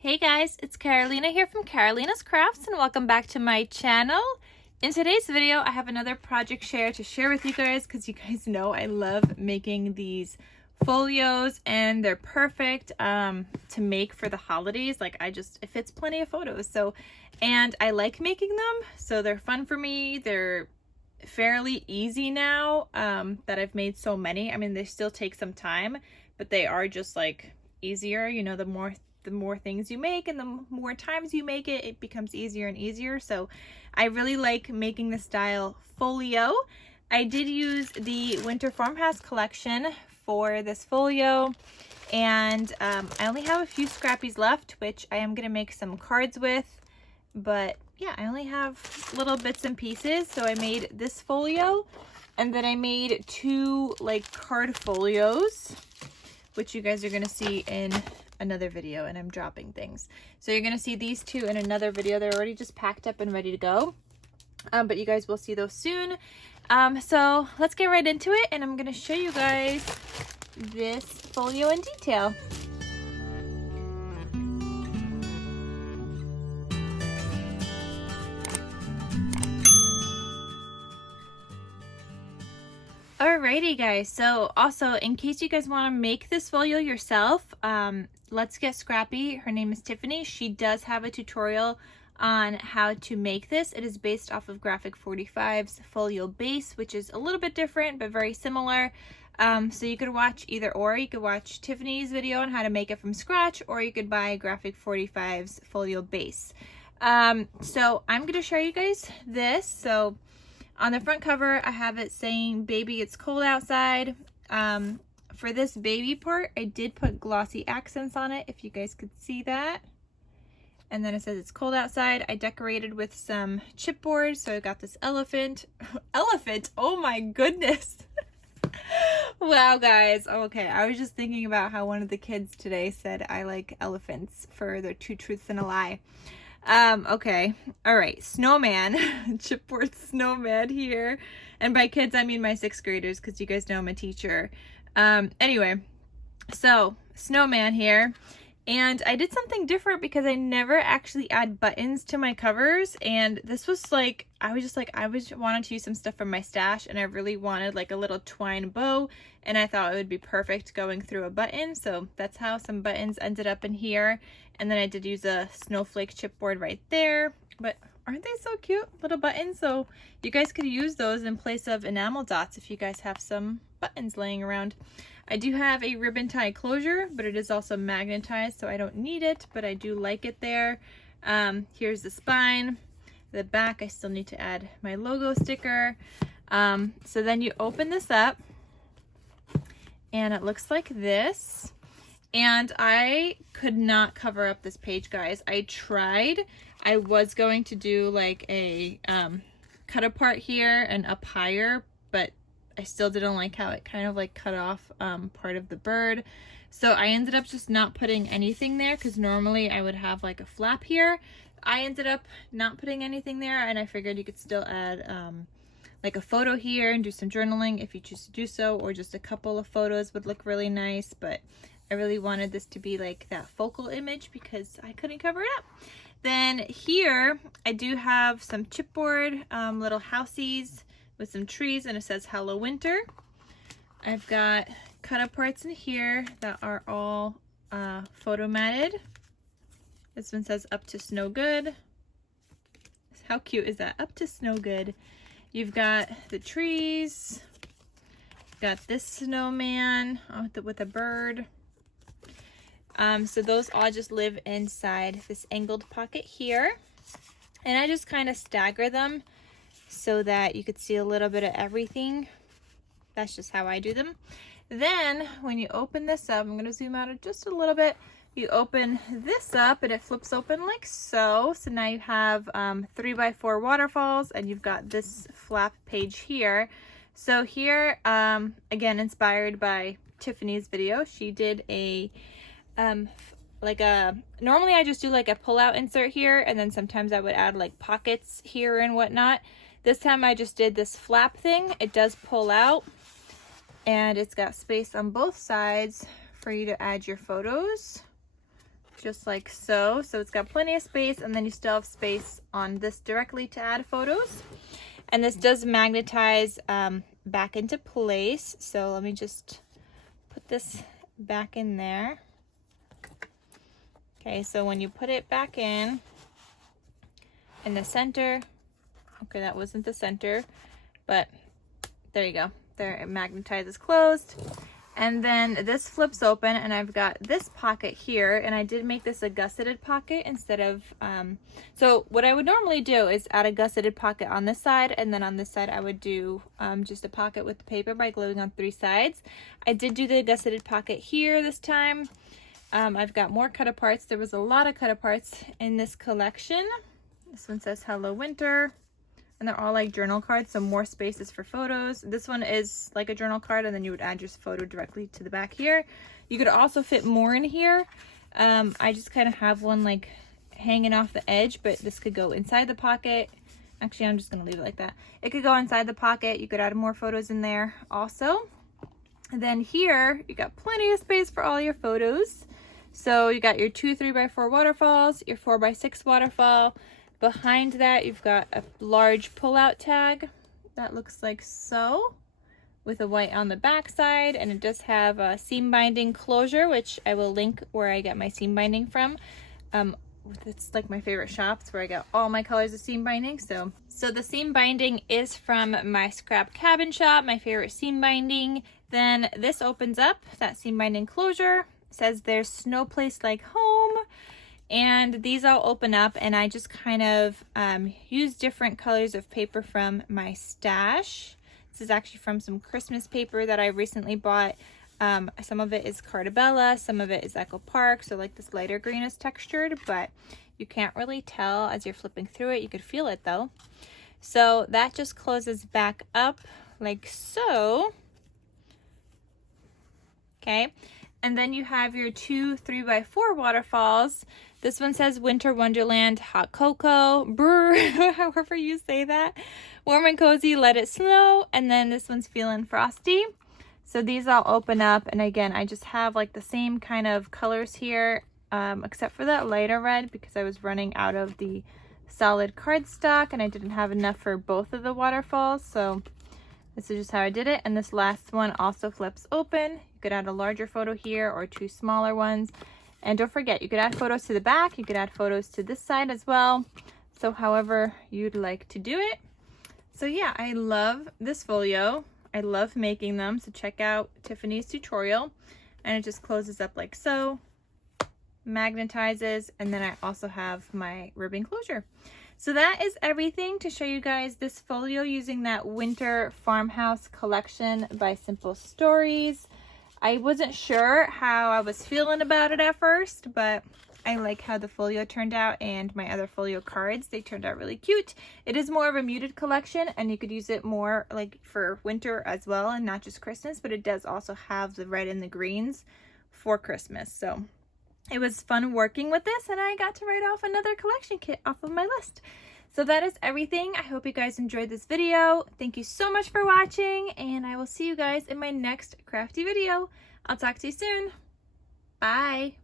Hey guys, it's Carolina here from KarolinasKrafts and welcome back to my channel. In today's video, I have another project share to share with you guys because you guys know I love making these folios and they're perfect to make for the holidays. Like it fits plenty of photos. And I like making them, so they're fun for me. They're fairly easy now that I've made so many. I mean, they still take some time, but they are just like easier, you know, the more things you make and the more times you make it, it becomes easier and easier. So I really like making the style folio. I did use the Winter Farmhouse collection for this folio, and I only have a few scrappies left, which I am going to make some cards with. But yeah, I only have little bits and pieces. So I made this folio, and then I made two like card folios, which you guys are going to see in another video, and I'm dropping things. So you're going to see these two in another video. They're already just packed up and ready to go. But you guys will see those soon. So let's get right into it, and I'm going to show you guys this folio in detail. Alrighty guys, so also in case you guys want to make this folio yourself, let's get scrappy. Her name is Tiffany. She does have a tutorial on how to make this. It is based off of Graphic 45's folio base, which is a little bit different but very similar. So you could watch either or. You could watch Tiffany's video on how to make it from scratch, or you could buy Graphic 45's folio base. So I'm going to show you guys this. So on the front cover, I have it saying, "Baby, it's cold outside." For this baby part, I did put glossy accents on it, if you guys could see that. And then it says it's cold outside. I decorated with some chipboard, so I got this elephant. Elephant! Oh my goodness! Wow, guys. Okay, I was just thinking about how one of the kids today said I like elephants for their 2 truths and a lie. Okay. All right. Snowman, chipboard snowman here. And by kids, I mean my 6th graders, because you guys know I'm a teacher. Anyway, so snowman here. And I did something different because I never actually add buttons to my covers. And this was like, I wanted to use some stuff from my stash, and I really wanted like a little twine bow. And I thought it would be perfect going through a button. So that's how some buttons ended up in here. And then I did use a snowflake chipboard right there. But aren't they so cute, little buttons? So you guys could use those in place of enamel dots if you guys have some buttons laying around. I do have a ribbon tie closure, but it is also magnetized, so I don't need it, but I do like it there. Here's the spine. The back, I still need to add my logo sticker. So then you open this up, and it looks like this. And I could not cover up this page, guys. I tried. I was going to do like a cut apart here and up higher, but I still didn't like how it kind of like cut off part of the bird. So I ended up just not putting anything there, because normally I would have like a flap here. I ended up not putting anything there, and I figured you could still add like a photo here and do some journaling if you choose to do so, or just a couple of photos would look really nice. But I really wanted this to be like that focal image because I couldn't cover it up. Then here I do have some chipboard little houseies with some trees, and it says "Hello Winter." I've got cut up parts in here that are all photo matted. This one says "Up to Snow Good." How cute is that? Up to Snow Good. You've got the trees. Got this snowman with a bird. So those all just live inside this angled pocket here. And I just kind of stagger them so that you could see a little bit of everything. That's just how I do them. Then when you open this up, I'm going to zoom out just a little bit. You open this up and it flips open like so. So now you have 3x4 waterfalls, and you've got this flap page here. So here, again, inspired by Tiffany's video, she did a normally I just do like a pull-out insert here, and then sometimes I would add like pockets here and whatnot. This time I just did this flap thing. It does pull out, and it's got space on both sides for you to add your photos. just like so. So it's got plenty of space, and then you still have space on this directly to add photos. And this does magnetize back into place. So let me just put this back in there. Okay, so when you put it back in the center, okay, that wasn't the center, but there you go. There, it magnetizes closed. And then this flips open, and I've got this pocket here, and I did make this a gusseted pocket instead of, so what I would normally do is add a gusseted pocket on this side, and then on this side I would do just a pocket with the paper by gluing on 3 sides. I did do the gusseted pocket here this time. I've got more cut-aparts. There was a lot of cut-aparts in this collection. This one says Hello Winter. And they're all like journal cards, so more spaces for photos. This one is like a journal card, and then you would add your photo directly to the back here. You could also fit more in here. I just kind of have one like hanging off the edge, but this could go inside the pocket. Actually, I'm just going to leave it like that. It could go inside the pocket. You could add more photos in there also. And then here, you got plenty of space for all your photos. So you got your 2 3x4 waterfalls, your 4x6 waterfall. Behind that, you've got a large pull-out tag that looks like so, with a white on the back side, and it does have a seam binding closure, which I will link where I get my seam binding from. It's like my favorite shop. It's where I get all my colors of seam binding. So the seam binding is from my Scrap Cabin shop, my favorite seam binding. Then this opens up, that seam binding closure. It says there's no place like home. And these all open up, and I just kind of use different colors of paper from my stash. This is actually from some Christmas paper that I recently bought. Some of it is Cartabella, some of it is Echo Park, so like this lighter green is textured, but you can't really tell as you're flipping through it. You could feel it though. So that just closes back up like so. Okay, and then you have your 2 3x4 waterfalls. This one says Winter Wonderland, Hot Cocoa, brr, however you say that. Warm and Cozy, Let It Snow. And then this one's Feeling Frosty. So these all open up. And again, I just have like the same kind of colors here, except for that lighter red, because I was running out of the solid cardstock and I didn't have enough for both of the waterfalls. So this is just how I did it. And this last one also flips open. You could add a larger photo here or 2 smaller ones. And don't forget, you could add photos to the back, you could add photos to this side as well. So however you'd like to do it. So yeah, I love this folio. I love making them. So check out Tiffany's tutorial. And it just closes up like so, magnetizes, and then I also have my ribbon closure. So that is everything to show you guys this folio using that Winter Farmhouse collection by Simple Stories. I wasn't sure how I was feeling about it at first, but I like how the folio turned out, and my other folio cards, they turned out really cute. It is more of a muted collection, and you could use it more like for winter as well, and not just Christmas, but it does also have the red and the greens for Christmas. So it was fun working with this, and I got to write off another collection kit off of my list. So that is everything. I hope you guys enjoyed this video. Thank you so much for watching, and I will see you guys in my next crafty video. I'll talk to you soon. Bye.